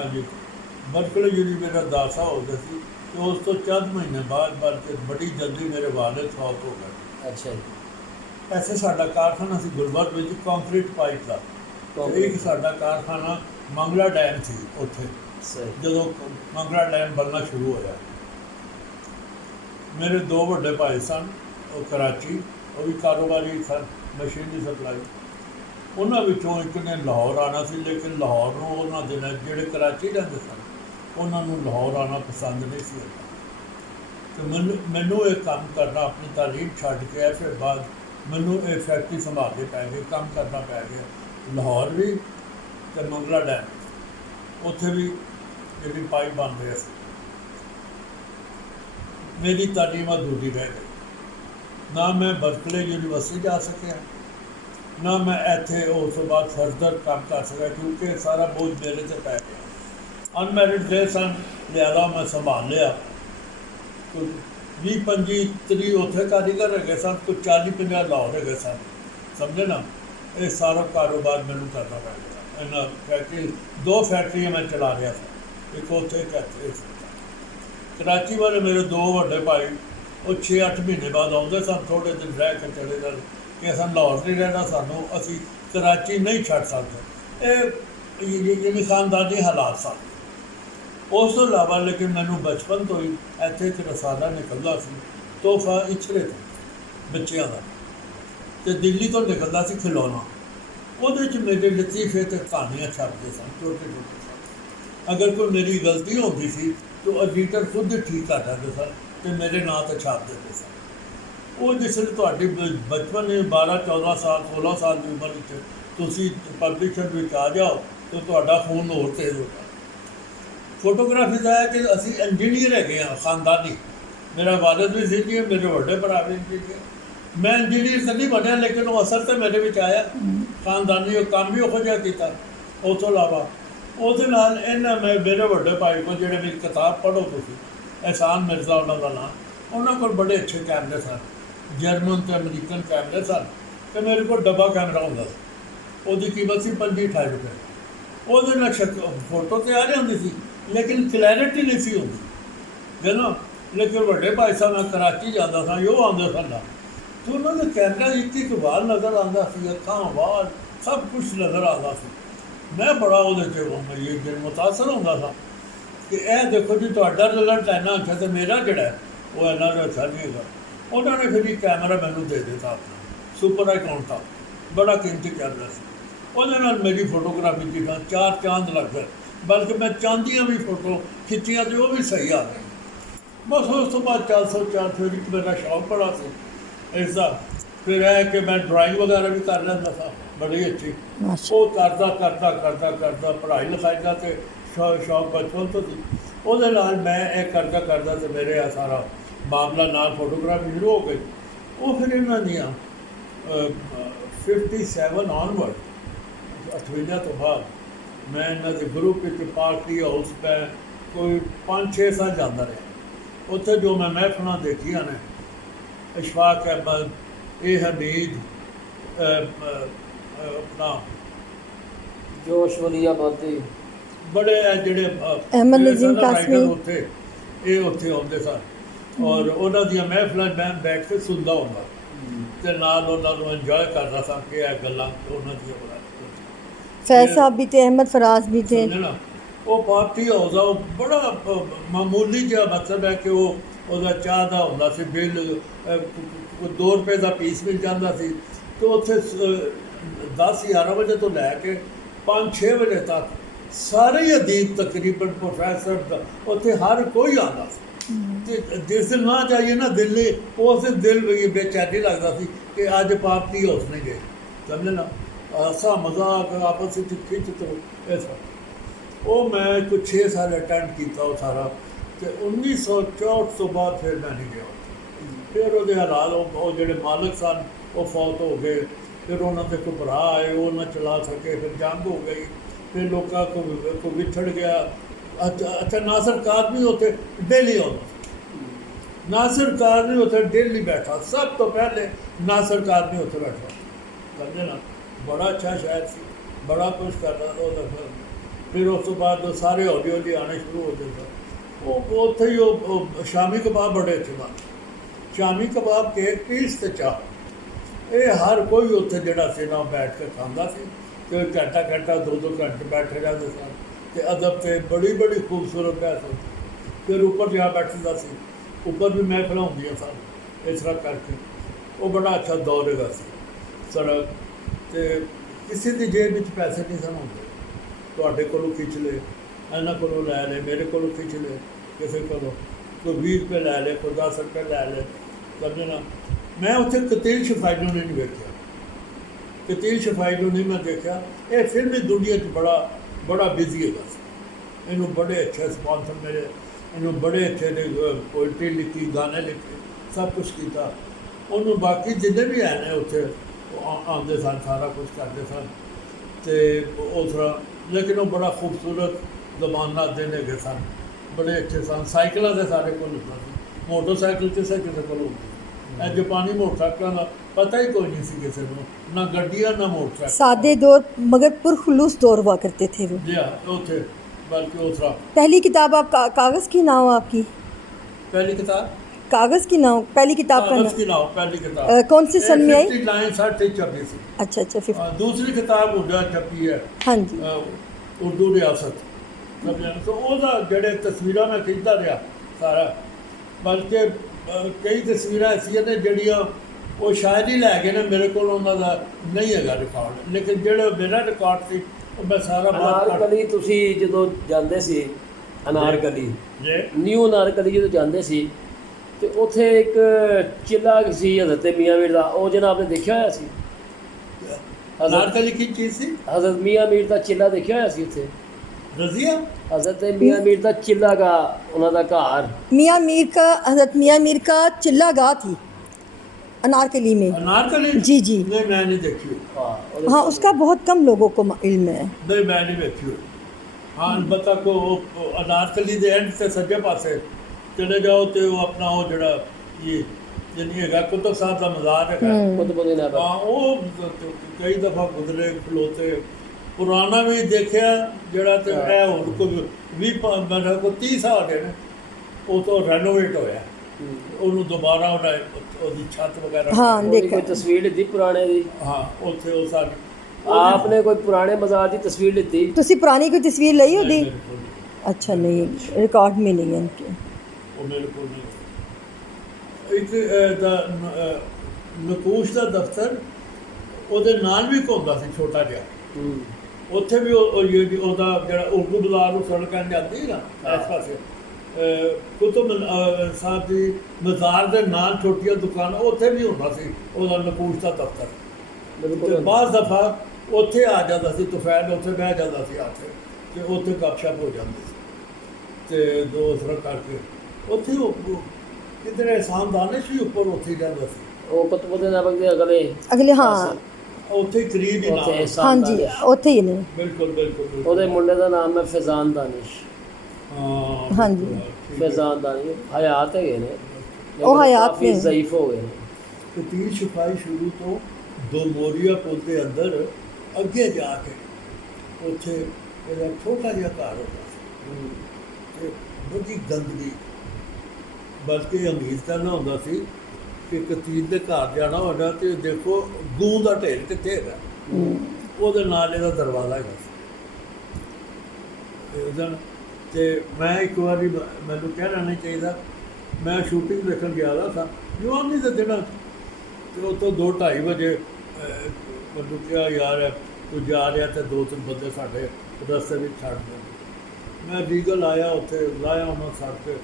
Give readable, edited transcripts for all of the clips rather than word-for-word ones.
हाँ जी, बरकले जी मेरा दासा हो गया सी। तो उस तो चंद महीने बाद बल्कि बड़ी जल्दी मेरे वालिद फौत हो गए। अच्छा जी। ऐसे साडा कारखाना सी गुलबर्ग विच कंक्रीट पाइप का। तो एक कांक्रीट। साडा कारखाना मंगला डैम सी उत्थे। सही। ਜਦੋਂ ਮੰਗਲਾ ਡੈਮ बनना शुरू होया, मेरे दो ਵੱਡੇ भाई सन, ਉਹ कराची, ਉਹ भी कारोबारी सन, मशीन की सप्लाई। ਉਹਨਾਂ ਵਿੱਚੋਂ ਇੱਕ ਨੇ ਲਾਹੌਰ ਆਉਣਾ ਸੀ, ਲੇਕਿन ਲਾਹੌਰ ਨੂੰ ਉਹਨਾਂ ਦਿਨਾਂ ਜਿਹੜੇ कराची ਰਹਿੰਦੇ ਸਨ ਉਹਨਾਂ ਨੂੰ ਲਾਹੌਰ ਆਉਣਾ ਪਸੰਦ ਨਹੀਂ ਸੀ ਆਉਂਦਾ। ਤੇ ਮੈਨੂੰ ਇਹ ਕੰਮ ਕਰਨਾ, ਆਪਣੀ ਤਾਲੀਮ ਛੱਡ ਕੇ ਫਿਰ ਬਾਅਦ ਮੈਨੂੰ ਇਹ ਫੈਕਟਰੀ ਸੰਭਾਲਦੇ ਪੈ ਗਏ, ਕੰਮ ਕਰਨਾ ਪੈ ਗਿਆ ਲਾਹੌਰ ਵੀ ਅਤੇ ਮੰਗਲਾ ਡੈਮ। ਉੱਥੇ ਵੀ ਜਿਹੜੀ ਪਾਈਪ ਬਣ ਰਿਹਾ ਸੀ। ਮੇਰੀ ਤਾਲੀਮ ਅਧੂਰੀ ਰਹਿ ਗਈ। ਨਾ ਮੈਂ ਬਰਕਲੇ ਯੂਨੀਵਰਸਿਟੀ ਜਾ ਸਕਿਆ, ਨਾ ਮੈਂ ਇੱਥੇ ਉਸ ਤੋਂ ਬਾਅਦ ਫਰਦਰ ਕੰਮ ਕਰ ਸਕਿਆ, ਕਿਉਂਕਿ ਸਾਰਾ ਬੋਝ ਮੇਰੇ 'ਤੇ ਪੈ ਗਿਆ। ਅਨਮੈਰਿਡ ਦੇ ਸਨ, ਲਿਆਦਾ ਮੈਂ ਸੰਭਾਲ ਲਿਆ। 20-25 30 ਉੱਥੇ ਕਾਰੀਗਰ ਹੈਗੇ ਸਨ, ਕੋਈ 40-50 ਲਾਹੌਰ ਹੈਗੇ ਸਨ। ਸਮਝੇ ਨਾ, ਇਹ ਸਾਰਾ ਕਾਰੋਬਾਰ ਮੈਨੂੰ ਕਰਨਾ ਪੈ ਗਿਆ। ਇਹਨਾਂ ਫੈਕਟਰੀ 2 ਫੈਕਟਰੀਆਂ ਮੈਂ ਚਲਾ ਰਿਹਾ ਸੀ, ਇੱਕ ਉੱਥੇ ਇੱਕ ਇੱਥੇ। कराची वाले मेरे 2 ਵੱਡੇ भाई ਉਹ 6-8 ਮਹੀਨੇ ਬਾਅਦ ਆਉਂਦੇ ਸਨ, ਥੋੜ੍ਹੇ ਦਿਨ ਰਹਿ ਕੇ ਚਲੇ ਜਾਂਦੇ ਕਿ ਅਸਾਂ ਲਾਹੌਰ ਨਹੀਂ ਰਹਿਣਾ, ਸਾਨੂੰ ਅਸੀਂ कराची ਨਹੀਂ ਛੱਡ ਸਕਦੇ। ਇਹ ਜਿਵੇਂ ਖਾਨਦਾਨੀ ਹਾਲਾਤ ਸਨ। ਉਸ ਤੋਂ ਇਲਾਵਾ ਲੇਕਿਨ ਮੈਨੂੰ ਬਚਪਨ ਤੋਂ ਹੀ ਇੱਥੇ ਇੱਕ ਰਸਾਲਾ ਨਿਕਲਦਾ ਸੀ, ਤੋਹਫਾ ਇਛਰੇ ਤੋਂ ਬੱਚਿਆਂ ਦਾ, ਅਤੇ ਦਿੱਲੀ ਤੋਂ ਨਿਕਲਦਾ ਸੀ ਖਿਲੌਣਾ। ਉਹਦੇ 'ਚ ਮੇਰੇ ਲਤੀਫੇ ਅਤੇ ਕਹਾਣੀਆਂ ਛਪਦੇ ਸਨ, ਛੋਟੇ ਛੋਟੇ। ਅਗਰ ਕੋਈ ਮੇਰੀ ਗਲਤੀ ਹੁੰਦੀ ਸੀ तो एडिटर खुद ठीक कर दिंदे सन तो मेरे नाम तो छाप देते सन। वो जिसले तुहाडी बचपन 12-14 साल 16 साल की उम्र तुसी पब्लिशर में आ जाओ तो तुहाडा खून होर तेज होगा। फोटोग्राफी का है कि असी इंजीनियर है खानदानी। मेरा वालिद भी सी जी, मेरे बड़े भरा भी इंजीनियर। मैं इंजीनियर तो नहीं बनया, लेकिन वो असर तो मेरे में आया। खानदानी काम भी उहो जिहा कीता। उस तो इलावा ਉਹਦੇ ਨਾਲ ਇਹਨਾਂ ਮੈਂ ਮੇਰੇ ਵੱਡੇ ਭਾਈ ਕੋਲ, ਜਿਹੜੇ ਮੇਰੀ ਕਿਤਾਬ ਪੜ੍ਹੋ ਤੁਸੀਂ, ਅਹਿਸਾਨ ਮਿਰਜ਼ਾ ਉਹਨਾਂ ਦਾ ਨਾਂ, ਉਹਨਾਂ ਕੋਲ ਬੜੇ ਅੱਛੇ ਕੈਮਰੇ ਸਨ, ਜਰਮਨ ਅਤੇ ਅਮਰੀਕਨ ਕੈਮਰੇ ਸਨ। ਅਤੇ ਮੇਰੇ ਕੋਲ ਡੱਬਾ ਕੈਮਰਾ ਹੁੰਦਾ ਸੀ, ਉਹਦੀ ਕੀਮਤ ਸੀ 25-28 ਰੁਪਏ। ਉਹਦੇ ਨਾਲ ਫੋਟੋ ਤਾਂ ਆ ਜਾਂਦੀ ਸੀ, ਲੇਕਿਨ ਕਲੈਰਿਟੀ ਨਹੀਂ ਸੀ ਹੁੰਦੀ, ਹੈ ਨਾ। ਲੇਕਿਨ ਵੱਡੇ ਭਾਈ ਸਾਹਿਬ, ਮੈਂ ਕਰਾਚੀ ਜਾਂਦਾ ਸਾਂ, ਉਹ ਆਉਂਦੇ ਸਨ ਨਾ, ਅਤੇ ਉਹਨਾਂ ਦੇ ਕੈਮਰਾ ਇੱਕ ਵਾਲ ਨਜ਼ਰ ਆਉਂਦਾ ਸੀ, ਅੱਖਾਂ ਵਾਲ ਸਭ ਕੁਛ ਨਜ਼ਰ ਆਉਂਦਾ ਸੀ। मैं बड़ा वो मुतासर होंगे सा कि यह देखो जी तुहाडा रिजल्ट इन्ना अच्छा, तो मेरा जोड़ा वो इन्ना अच्छा नहीं है। उन्होंने फिर एक कैमरा मैनू दे दिता अपना, सुपर आईकॉन था, बड़ा कीमती कैमरा से। वो मेरी फोटोग्राफी की 4 चांद लग गए, बल्कि मैं चांदियाँ भी फोटो खिंचियाँ तो वो भी सही आ गई। बस उस तो बाद 404 फिर एक मेरा शौक बड़ा से इसका। फिर है कि मैं ड्राइंग वगैरह भी कर लेंदा था बड़ी अच्छी। वो करता करता करता करता पढ़ाई लिखाई का तो शौक बचपन तो थी। ਉਹਦੇ ਨਾਲ मैं एक करता करता तो मेरे आ सारा मामला नाल फोटोग्राफी शुरू हो गई। वो फिर इन्हों दियाँ 57 ऑनवर्ड 58 तो बाद मैं इन्हों के ग्रुप पार्टी हाउस में कोई 5-6 साल जाता रहा। उत्थे जो मैं महफिल देखिया ने, इशफाक अहमद, हमीद, अपना जोश वलियाबादी, बड़े जोड़े अहमद नजीम कासमी उत्थे ये उत्थे आउंदे सन, और उन्हां दी महफिलां मैं बैठ के सुनदा हुंदा ते नाल उन्हां नूं इंजॉय करदा सा कि ये गल्लां उन्हां दी फैज साहब भी थे, अहमद फराज भी थे ना। वो पार्टी हाउस आ बड़ा मामूली जिहा, मतलब है कि वो ਉਹਦਾ ਚਾਹ ਦਾ ਹੁੰਦਾ ਸੀ ਬਿੱਲ 2 ਰੁਪਏ ਦਾ ਪੀਸ ਮਿਲ ਜਾਂਦਾ ਸੀ। ਅਤੇ ਉੱਥੇ 10-11 ਵਜੇ ਤੋਂ ਲੈ ਕੇ 5-6 ਵਜੇ ਤੱਕ ਸਾਰੇ ਹੀ ਅਦੀਬ ਤਕਰੀਬਨ ਪ੍ਰੋਫੈਸਰ ਉੱਥੇ ਹਰ ਕੋਈ ਆਉਂਦਾ ਸੀ। ਅਤੇ ਜਿਸ ਦਿਨ ਨਾ ਜਾਈਏ ਨਾ ਦਿੱਲੀ, ਉਸ ਦਿਨ ਦਿਲ ਬੇਚੈਨੀ ਲੱਗਦਾ ਸੀ ਕਿ ਅੱਜ ਪਾਰਟੀ ਹਾਊਸ ਨਹੀਂ ਗਏ। ਸਮਝੇ ਨਾ, ਹਾਸਾ ਮਜ਼ਾਕ ਆਪਸ ਵਿੱਚ ਖਿੱਚ ਤੋਂ ਇਹ ਸਭ। ਉਹ ਮੈਂ ਕੁਛ 6 ਸਾਲ ਅਟੈਂਡ ਕੀਤਾ ਉਹ ਸਾਰਾ। ਅਤੇ 1964 ਤੋਂ ਬਾਅਦ ਫਿਰ ਮੈਂ ਨਹੀਂ ਗਿਆ। ਫਿਰ ਉਹਦੇ ਹਾਲਾਤ, ਉਹ ਜਿਹੜੇ ਮਾਲਕ ਸਨ ਉਹ ਫੌਤ ਹੋ ਗਏ। ਫਿਰ ਉਹਨਾਂ ਦੇ ਕੋਈ ਭਰਾ ਆਏ, ਉਹ ਨਾ ਚਲਾ ਸਕੇ, ਫਿਰ ਜੰਗ ਹੋ ਗਈ, ਫਿਰ ਲੋਕਾਂ ਕੋ ਵਿਛੜ ਗਿਆ। ਅੱਛਾ ਨਾਸਰ ਕਾਜ਼ਮੀ ਉੱਥੇ ਡੇਲੀ ਆਉਂਦਾ। ਨਾਸਰ ਕਾਜ਼ਮੀ ਉੱਥੇ ਡੇਲੀ ਬੈਠਾ, ਸਭ ਤੋਂ ਪਹਿਲੇ ਨਾਸਰ ਕਾਜ਼ਮੀ ਉੱਥੇ ਬੈਠਾ। ਸਮਝੇ ਨਾ, ਬੜਾ ਅੱਛਾ ਸ਼ਾਇਰ ਸੀ, ਬੜਾ ਕੁਛ ਕਰਦਾ ਉਹਦਾ। ਫਿਰ ਉਸ ਤੋਂ ਬਾਅਦ ਉਹ ਸਾਰੇ ਹੌਲੀ ਹੌਲੀ ਆਉਣੇ ਸ਼ੁਰੂ ਹੋ ਗਏ ਸਨ। ਉਹ ਉੱਥੇ ਹੀ ਉਹ ਸ਼ਾਮੀ ਕਬਾਬ ਬੜੇ ਅੱਛੇ ਬਣ, ਸ਼ਾਮੀ ਕਬਾਬ, ਕੇਕ ਪੀਸ ਤੇ ਚਾਹ, ਇਹ ਹਰ ਕੋਈ ਉੱਥੇ ਜਿਹੜਾ ਸੀ ਨਾ ਬੈਠ ਕੇ ਖਾਂਦਾ ਸੀ। ਤੇ ਘੰਟਾ ਘੰਟਾ 2-2 ਘੰਟੇ ਬੈਠੇ ਰਹਿੰਦੇ ਸਨ ਤੇ ਅਦਬ ਤੇ ਬੜੀ ਬੜੀ ਖੂਬਸੂਰਤ ਬਹਿਸ ਹੁੰਦੀ। ਫਿਰ ਉੱਪਰ ਜਾ ਬੈਠਦਾ ਸੀ, ਉੱਪਰ ਵੀ ਮਹਿਫਲਾਂ ਹੁੰਦੀਆਂ ਸਨ ਇਸ ਤਰ੍ਹਾਂ ਕਰਕੇ। ਉਹ ਬੜਾ ਅੱਛਾ ਦੌਰ ਹੈਗਾ ਸੀ ਸੜਕ ਤੇ ਕਿਸੇ ਦੀ ਜੇਬ ਵਿੱਚ ਪੈਸੇ ਨਹੀਂ ਸਨ ਹੁੰਦੇ। ਤੁਹਾਡੇ ਕੋਲੋਂ ਖਿੱਚ ਲਏ, ਇਹਨਾਂ ਕੋਲੋਂ ਲੈ ਲਏ, ਮੇਰੇ ਕੋਲੋਂ ਖਿੱਚ ਲਏ, ਕਿਸੇ ਕੋਲੋਂ ਕੋਈ 20 ਰੁਪਏ ਲੈ ਲਏ, ਕੋਈ 10 ਰੁਪਏ ਲੈ ਲਏ, ਸਮਝਣਾ। ਮੈਂ ਉੱਥੇ ਕਤੀਲ ਸ਼ਫਾਈ ਨੂੰ ਨਹੀਂ ਵੇਖਿਆ, ਕਤੀਲ ਸ਼ਫਾਈ ਨੂੰ ਨਹੀਂ ਮੈਂ ਦੇਖਿਆ। ਇਹ ਫਿਲਮੀ ਦੁਨੀਆ 'ਚ ਬੜਾ ਬਿਜ਼ੀ ਹੈਗਾ ਸੀ। ਇਹਨੂੰ ਬੜੇ ਅੱਛੇ ਸਪਾਂਸਰ ਮਿਲੇ, ਇਹਨੂੰ ਬੜੇ ਅੱਛੇ ਨੇ ਪੋਇਟਰੀ ਲਿਖੀ, ਗਾਣੇ ਲਿਖੇ, ਸਭ ਕੁਛ ਕੀਤਾ ਉਹਨੂੰ। ਬਾਕੀ ਜਿੰਨੇ ਵੀ ਹੈ ਨੇ ਉੱਥੇ ਆਉਂਦੇ ਸਨ, ਸਾਰਾ ਕੁਛ ਕਰਦੇ ਸਨ ਅਤੇ ਉਸ ਤਰ੍ਹਾਂ। ਲੇਕਿਨ ਉਹ ਬੜਾ ਖੂਬਸੂਰਤ ਜ਼ਮਾਨਾ ਦਿਨ ਹੈਗੇ ਸਨ, ਬੜੇ ਅੱਛੇ ਸਨ। ਸਾਈਕਲਾਂ ਦੇ ਸਾਰੇ ਕੋਲ ਹੁੰਦਾ ਸੀ, ਮੋਟਰਸਾਈਕਲ ਕਿਸੇ ਕੋਲ ਹੁੰਦੀ। ਇਹ ਜਾਪਾਨੀ ਮੋਟਰਸਾਈਕਲਾਂ ਦਾ ਪਤਾ ਹੀ ਕੋਈ नहीं सी किसी को, ना गड्डियाँ ना मोटरसाइकिल। सादे दौर मगर पुरखुलूस दौर हुआ करते थे वो। जी हाँ, तो थे बल्कि उस तरह। पहली किताब आप कागज़ की नाव आपकी? पहली किताब कागज़ की नाव, पहली किताब का कागज़ की नाव, पहली किताब कौन से सन में आई? 59 60 छपी थी। अच्छा अच्छा 50। दूसरी किताब उर्दू छपी है, हाँ जी। उर्दू रियासत, समझा। तो ਉਹਦਾ ਜਿਹੜੇ ਤਸਵੀਰਾਂ ਮੈਂ ਖਿੱਚਦਾ ਰਿਹਾ ਸਾਰਾ, ਬਲਕਿ ਕਈ ਤਸਵੀਰਾਂ ਐਸੀਆਂ ਨੇ ਜਿਹੜੀਆਂ ਉਹ ਸ਼ਾਇਦ ਹੀ ਲੈ ਗਏ ਨੇ, ਮੇਰੇ ਕੋਲ ਉਹਨਾਂ ਦਾ ਨਹੀਂ ਹੈਗਾ ਰਿਕਾਰਡ। ਲੇਕਿਨ ਜਿਹੜਾ ਮੇਰਾ ਰਿਕਾਰਡ ਸੀ ਉਹ ਮੈਂ ਸਾਰਾ ਅਨਾਰਕਲੀ ਤੁਸੀਂ ਜਦੋਂ ਜਾਂਦੇ ਸੀ, ਅਨਾਰਕਲੀ ਜੀ ਨਿਊ ਅਨਾਰਕਲੀ ਜਦੋਂ ਜਾਂਦੇ ਸੀ ਤੇ ਉੱਥੇ ਇੱਕ ਚਿੱਲਾ ਸੀ ਹਜ਼ਰਤ ਮੀਆਂ ਮੀਰ ਦਾ, ਉਹ ਜਨਾਬ ਨੇ ਦੇਖਿਆ ਹੋਇਆ ਸੀ? ਅਨਾਰਕਲੀ ਕੀ ਚੀਜ਼ ਸੀ? हज़रत मियाँ मीर का चिल्ला देखा होया सी उत्थे? रज़िया हज़रत मियाँ मीर का चिल्ला का उन्हां दा घर मियाँ मीर का, हज़रत मियाँ मीर का चिल्ला गाह थी अनारकली में। अनारकली? जी जी। नहीं मैं नहीं देखी हुई। हाँ हाँ, उसका बहुत कम लोगों को इल्म है। नहीं मैं नहीं देखी हुई। हाँ अलबत्ता को अनारकली दे एंड से सज्जे पासे चले जाओ तो वो अपना वो जड़ा ये जिन्हें हैगा कुतुब साहब का मज़ार है। कुतुबुद्दीन ऐबक। हाँ वो कई दफ़ा गुजरे खलोते, पुराना भी देखा जड़ा तो है हुण कोई 20 को 30 साल गए ने, वो तो रेनोवेट होया, ਉਹਨੂੰ ਦੁਬਾਰਾ ਉਹਦੀ ਛੱਤ ਵਗੈਰਾ। हाँ ਉਹਦੀ देखा। कोई तस्वीर लीती पुराने दी? हाँ ਉੱਥੇ ਉਹ ਸਾਡੀ आपने कोई पुराने मज़ार की तस्वीर लीती? तुसी पुरानी कोई तस्वीर ली होती? ਮੇਰੇ ਕੋਲ ਨਹੀਂ, अच्छा नहीं, रिकॉर्ड में नहीं है उनके। ਉਹ ਮੇਰੇ ਕੋਲ ਨਹੀਂ। ਇੱਕ ਦਾ ਨਕੂਸ਼ ਦਾ ਦਫ਼ਤਰ ਉਹਦੇ ਨਾਲ ਵੀ ਘੁੰਮਦਾ ਸੀ ਛੋਟਾ ਜਿਹਾ। ਉੱਥੇ ਵੀ ਉਹਦਾ ਜਿਹੜਾ ਉਰਦੂ ਬਾਜ਼ਾਰ ਨੂੰ ਸੜਕ ਕਹਿੰਦੇ ਜਾਂਦੀ ਨਾ ਇਸ ਪਾਸੇ, ਕੁਤੁਬ ਸਾਹਿਬ ਦੀ ਮਜ਼ਾਰ ਦੇ ਨਾਲ ਛੋਟੀਆਂ ਦੁਕਾਨਾਂ, ਉੱਥੇ ਵੀ ਹੁੰਦਾ ਸੀ ਉਹਦਾ ਨਕੂਸ਼ ਦਾ ਦਫ਼ਤਰ। बिल्कुल। ਬਾਅਦ ਦਫਾ ਉੱਥੇ ਆ ਜਾਂਦਾ ਸੀ, ਤੁਫੈਲ ਉੱਥੇ ਬਹਿ ਜਾਂਦਾ ਸੀ ਆ ਕੇ, ਤੇ ਉੱਥੇ ਗੱਪਸ਼ਪ ਹੋ ਜਾਂਦੀ ਸੀ ਤੇ ਦੋਸਤ ਕਰਕੇ ਉੱਥੇ ਉਹ ਕਿਧਰੇ ਅਹਿਸਾਨ ਦਾਨਿਸ਼ ਵੀ ਉੱਪਰ ਉੱਥੇ ਹੀ ਰਹਿੰਦਾ ਸੀ। वो कुतुबुद्दीन ऐबक दे अगले हाँ ਉੱਥੇ ਹੀ ਕਰੀਬ ਹੀ ਉੱਥੇ ਨਾਲ। हाँ जी उत्थे ही ने। ਬਿਲਕੁਲ ਬਿਲकुल ਉਹਦੇ ਮੁੰਡੇ ਦਾ ਨਾਮ ਹੈ ਫੈਜ਼ਾਨ ਦਾनिश। ਹਾਂ ਹਾਂਜੀ। ਠੀਕ ਹੈ। ਫੈਜ਼ਾਨ ਦਾनिश ਹਯਾਤ ਹੈਗੇ ਨੇ, ਉਹ ਹਯਾਤ ਕਾਫੀ ਨੇ। ਜ਼ਈਫ ਹੋ ਗਏ ਨੇ। ਕਤੀਲ ਛਪਾਈ ਸ਼ੁਰੂ ਤੋਂ ਦੋ ਮੋਰੀਆ ਪੁਲ ਦੇ ਅੰਦਰ ਅੱਗੇ ਜਾ ਕੇ ਉੱਥੇ ਇਹਦਾ ਛੋਟਾ ਜਿਹਾ ਘਰ ਹੁੰਦਾ ਸੀ ਤੇ ਬੜੀ ਗੰਦਗੀ, ਬਲਕਿ ਅਮੀਰ ਕਰਨਾ ਹੁੰਦਾ ਸੀ ਕਿ ਕਤੀਲ ਦੇ ਘਰ ਜਾਣਾ ਹੋਣਾ ਤੇ ਦੇਖੋ ਗੂੰ ਦਾ ਢੇਰ ਕਿੱਥੇ ਹੈਗਾ, ਉਹਦੇ ਨਾਲ ਇਹਦਾ ਦਰਵਾਜ਼ਾ ਹੈਗਾ ਸੀ ਇਹਦਾ। ਤੇ ਮੈਂ ਇੱਕ ਵਾਰੀ ਮੈਨੂੰ ਕਹਿਣਾ ਨਹੀਂ ਚਾਹੀਦਾ, ਮੈਂ ਸ਼ੂਟਿੰਗ ਦੇਖਣ ਗਿਆ ਦਾ ਸੀ ਜਵਾਨੀ ਦੇ ਦਿਨਾਂ 'ਚ, ਤੇ ਉੱਥੋਂ 2-2:30 ਵਜੇ ਮੈਨੂੰ ਕਿਹਾ ਯਾਰ ਤੂੰ ਜਾ ਰਿਹਾ ਤੇ 2-3 ਬੰਦੇ ਸਾਡੇ ਰਸਤੇ ਵਿੱਚ ਛੱਡ ਦੇ। ਮੈਂ ਰੀਗਲ ਆਇਆ, ਉੱਥੇ ਲਾਇਆ ਉਹਨਾਂ ਸੜਕ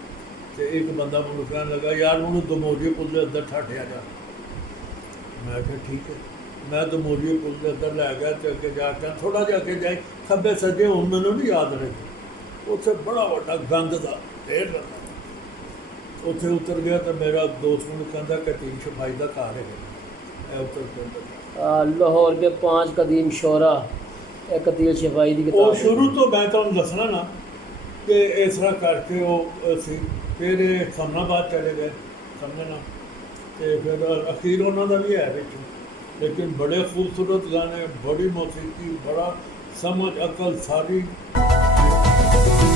ਤੇ ਇੱਕ ਬੰਦਾ ਮੈਨੂੰ ਕਹਿਣ ਲੱਗਾ ਯਾਰ ਉਹਨੂੰ ਦਮੋਰੀਏ ਪੁੱਲ ਦੇ ਅੰਦਰ ਛੱਡਿਆ ਜਾ। ਮੈਂ ਕਿਹਾ ਠੀਕ ਹੈ। ਮੈਂ ਦਮੋਰੀਏ ਪੁੱਲ ਦੇ ਅੰਦਰ ਲੈ ਗਿਆ ਤੇ ਅੱਗੇ ਜਾ ਕੇ ਥੋੜ੍ਹਾ ਜਿਹਾ ਅੱਗੇ ਜਾਈ ਖੱਬੇ ਸੱਜੇ, ਹੁਣ ਮੈਨੂੰ ਨਹੀਂ ਯਾਦ ਰਹੇ, ਉੱਥੇ ਬੜਾ ਵੱਡਾ ਗੰਦ ਦਾ ਢੇਰ ਲੱਗਾ। ਉੱਥੇ ਉਤਰ ਗਿਆ ਤਾਂ ਮੇਰਾ ਦੋਸਤ ਮੈਨੂੰ ਕਹਿੰਦਾ ਕਤੀਲ ਛਪਾਈ ਦਾ ਘਰ ਹੈਗਾ, ਇਹ ਉਤਰ ਕੇ ਲਾਹੌਰ ਦੇ 5 ਕਦੀਮ ਸ਼ੋਰਾ, ਇਹ ਕਤੀਲ ਛਪਾਈ ਦੀ ਕਿਤਾਬ ਉਹ ਸ਼ੁਰੂ ਤੋਂ ਮੈਂ ਤੁਹਾਨੂੰ ਦੱਸਣਾ ਨਾ ਕਿ ਇਸ ਤਰ੍ਹਾਂ ਕਰਕੇ ਉਹ ਸੀ। ਫਿਰ ਇਹ ਖਮਨਾਬਾਦ ਚਲੇ ਗਏ, ਸਮਝਣਾ, ਤੇ ਫਿਰ ਅਖੀਰ ਉਹਨਾਂ ਦਾ ਵੀ ਹੈ ਵਿੱਚ, ਲੇਕਿਨ ਬੜੇ ਖੂਬਸੂਰਤ ਗਾਣੇ, ਬੜੀ ਮੌਸੀਕੀ, ਬੜਾ ਸਮਝ ਅਕਲ ਸਾਰੀ। है।